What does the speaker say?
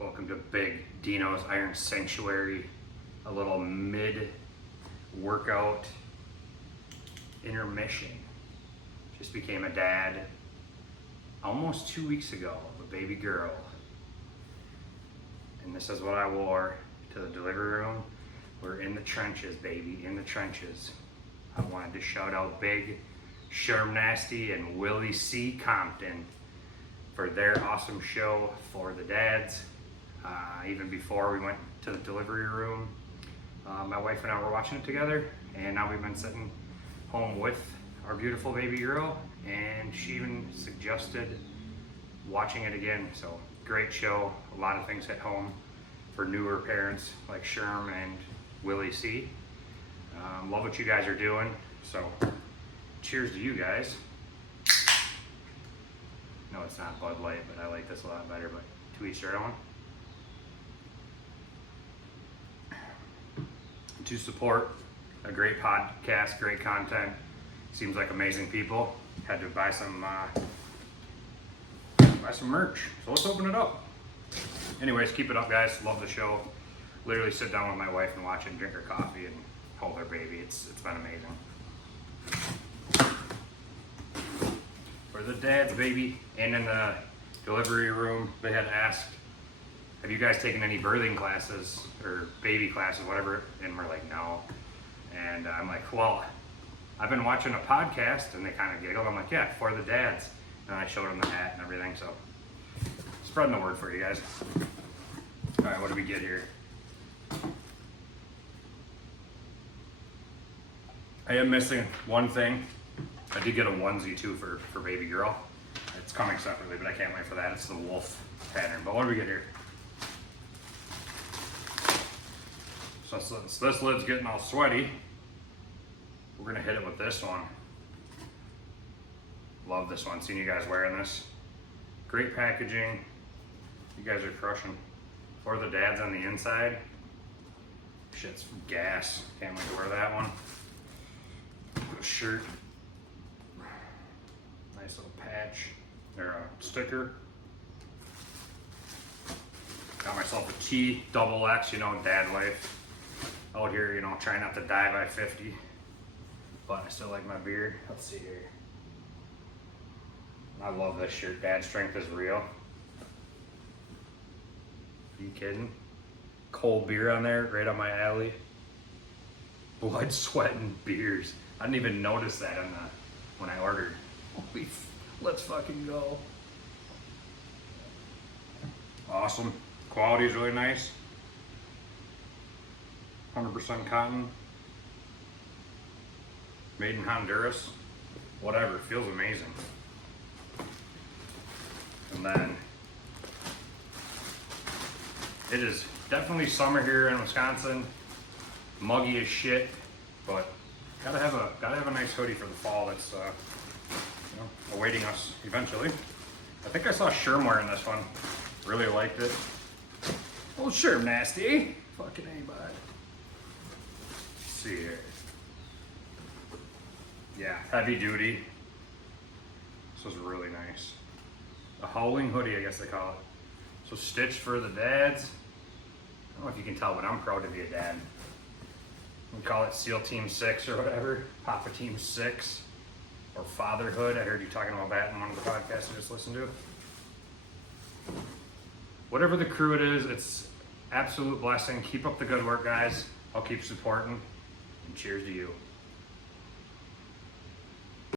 Welcome to Big Dino's Iron Sanctuary, a little mid-workout intermission. Just became a dad almost 2 weeks ago of a baby girl. And this is what I wore to the delivery room. We're in the trenches, baby, in the trenches. I wanted to shout out Big Sherm Nasty and Willie C. Compton for their awesome show for the dads. Even before we went to the delivery room, my wife and I were watching it together, and now we've been sitting home with our beautiful baby girl, and she even suggested watching it again. So great show, a lot of things hit home for newer parents like Sherm and Willie C. Love what you guys are doing, so cheers to you guys. No, it's not Bud Light, but I like this a lot better, but to each their own. To support a great podcast, great content, seems like amazing people. Had to buy some merch, so let's open it up. Anyways, keep it up, guys. Love the show. Literally sit down with my wife and watch it and drink her coffee and hold her baby. It's been amazing. For the dads, baby, and in the delivery room, they had asked, have you guys taken any birthing classes or baby classes, whatever? And we're like, no. And I'm like, well, I've been watching a podcast, and they kind of giggled. I'm like, yeah, for the dads. And I showed them the hat and everything, so spreading the word for you guys. All right, what do we get here? I am missing one thing. I did get a onesie too for baby girl. It's coming separately, but I can't wait for that. It's the wolf pattern. But what do we get here? So since this lid's getting all sweaty, we're gonna hit it with this one. Love this one, seeing you guys wearing this. Great packaging. You guys are crushing. For the dads on the inside. Shit's gas. Can't wait to wear that one. Shirt. Nice little patch. Or a sticker. Got myself a T double X, you know, dad life. Out here, you know, trying not to die by 50. But I still like my beard. Let's see here. I love this shirt. Dad strength is real. Are you kidding? Cold beer on there, right on my alley. Blood, sweat, and beers. I didn't even notice that when I ordered. Let's fucking go. Awesome. Quality is really nice. 100% cotton. Made in Honduras. Whatever, feels amazing. And then it is definitely summer here in Wisconsin. Muggy as shit, but gotta have a nice hoodie for the fall that's awaiting us eventually. I think I saw Sherm wearing this one. Really liked it. Oh, Sherm Nasty. Fucking anybody. Let's see here. Yeah, heavy duty. This was really nice. A howling hoodie, I guess they call it. So stitched for the dads. I don't know if you can tell, but I'm proud to be a dad. We call it SEAL Team 6 or whatever. Papa Team 6. Or fatherhood. I heard you talking about that in one of the podcasts I just listened to. Whatever the crew it is, it's absolute blessing. Keep up the good work, guys. I'll keep supporting. And cheers to you.